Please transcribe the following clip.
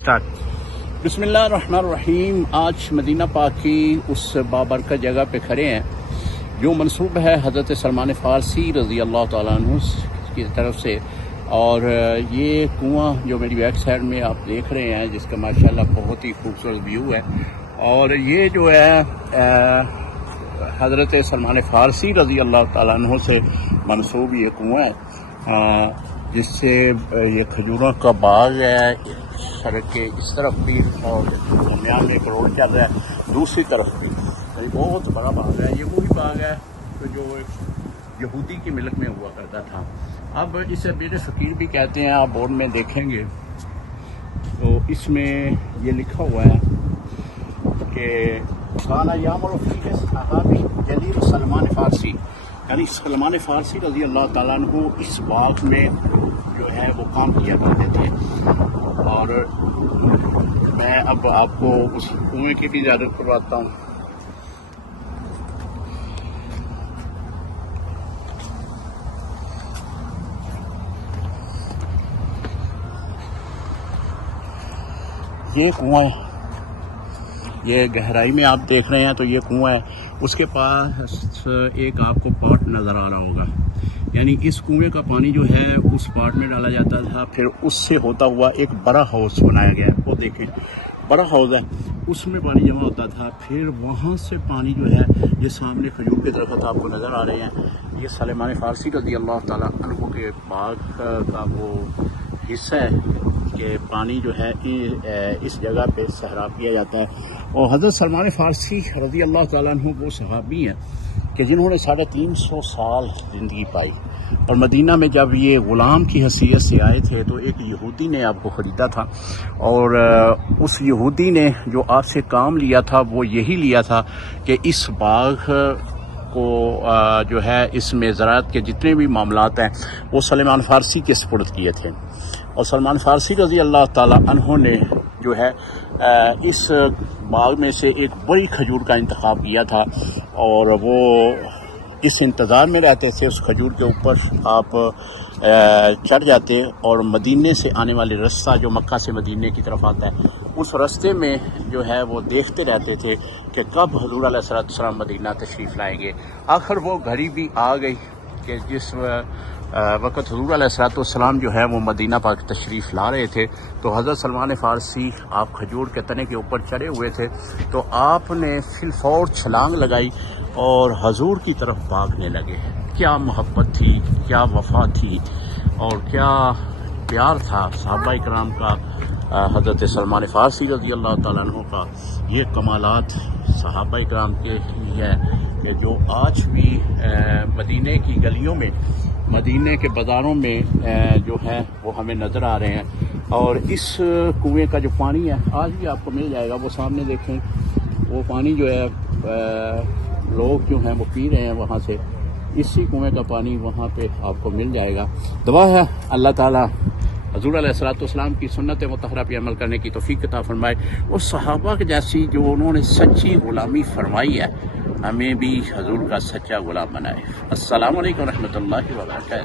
بسم اللہ الرحمن الرحیم۔ آج مدینہ پاک کی اس بابرکت جگہ پہ کھڑے ہیں جو منسوب ہے حضرت سلمان فارسی رضی اللہ تعالیٰ عنہ کی طرف سے، اور یہ کنواں جو میری بیک سائڈ میں آپ دیکھ رہے ہیں جس کا ماشاءاللہ بہت ہی خوبصورت ویو ہے، اور یہ جو ہے حضرت سلمان فارسی رضی اللہ تعالیٰ عنہ سے منسوب یہ کنواں ہے، جس سے یہ کھجوروں کا باغ ہے سڑک کے اس طرف بھی، اور درمیان میں ایک روڈ چل رہا ہے دوسری طرف بھی، بہت بڑا باغ ہے۔ یہ وہی باغ ہے جو یہودی کی ملک میں ہوا کرتا تھا۔ اب اسے بیر فقیر بھی کہتے ہیں، آپ بورڈ میں دیکھیں گے تو اس میں یہ لکھا ہوا ہے کہ کانا یعمل فیہ صحابی جلیل سلمان فارسی، یعنی سلمان فارسی رضی اللہ تعالیٰ عنہ اس باغ میں جو ہے وہ کام کیا کرتے تھے۔ اور میں اب آپ کو اس کنویں کی بھی زیارت کرواتا ہوں۔ یہ کنواں ہے، یہ گہرائی میں آپ دیکھ رہے ہیں تو یہ کنواں ہے، اس کے پاس ایک آپ کو پاٹ نظر آ رہا ہوگا، یعنی اس کنویں کا پانی جو ہے اس پاٹ میں ڈالا جاتا تھا، پھر اس سے ہوتا ہوا ایک بڑا ہاؤس بنایا گیا ہے، وہ دیکھیں بڑا ہاؤس ہے، اس میں پانی جمع ہوتا تھا، پھر وہاں سے پانی جو ہے یہ سامنے کھجور کے درخت آپ کو نظر آ رہے ہیں، یہ سلمان فارسی رضی اللہ تعالیٰ عنہ کے باغ کا وہ حصہ ہے کہ پانی جو ہے اس جگہ پہ صحرا کیا جاتا ہے۔ اور حضرت سلمان فارسی رضی اللہ تعالیٰ عنہ وہ صحابی ہیں کہ جنہوں نے 350 سال زندگی پائی، اور مدینہ میں جب یہ غلام کی حیثیت سے آئے تھے تو ایک یہودی نے آپ کو خریدا تھا، اور اس یہودی نے جو آپ سے کام لیا تھا وہ یہی لیا تھا کہ اس باغ کو جو ہے اس میں زراعت کے جتنے بھی معاملات ہیں وہ سلمان فارسی کے سپرد کیے تھے، اور سلمان فارسی رضی اللہ تعالیٰ عنہ نے جو ہے اس باغ میں سے ایک بڑی کھجور کا انتخاب کیا تھا، اور وہ اس انتظار میں رہتے تھے اس کھجور کے اوپر آپ چڑھ جاتے، اور مدینے سے آنے والے رستہ جو مکہ سے مدینے کی طرف آتا ہے اس رستے میں جو ہے وہ دیکھتے رہتے تھے کہ کب حضور علیہ السلام مدینہ تشریف لائیں گے۔ آخر وہ گھڑی بھی آ گئی کہ جس وقت حضور علیہ السلام جو ہے وہ مدینہ پاک تشریف لا رہے تھے، تو حضرت سلمان فارسی آپ کھجور کے تنے کے اوپر چڑھے ہوئے تھے، تو آپ نے فی الفور چھلانگ لگائی اور حضور کی طرف بھاگنے لگے۔ کیا محبت تھی، کیا وفا تھی، اور کیا پیار تھا صحابہ کرام کا حضرت سلمان فارسی رضی اللہ تعالیٰ عنہ کا۔ یہ کمالات صحابہ کرام کے ہی ہے کہ جو آج بھی مدینے کی گلیوں میں، مدینے کے بازاروں میں جو ہے وہ ہمیں نظر آ رہے ہیں۔ اور اس کنویں کا جو پانی ہے آج بھی آپ کو مل جائے گا، وہ سامنے دیکھیں، وہ پانی جو ہے لوگ جو ہیں وہ پی رہے ہیں وہاں سے، اسی کنویں کا پانی وہاں پہ آپ کو مل جائے گا۔ دعا ہے اللہ تعالیٰ حضور علیہ السلام کی سنت مطہرہ پہ عمل کرنے کی توفیق عطا فرمائے، اور صحابہ کے جیسی جو انہوں نے سچی غلامی فرمائی ہے ہمیں بھی حضور کا سچا غلام بنائے۔ السلام علیکم ورحمۃ اللہ وبرکاتہ۔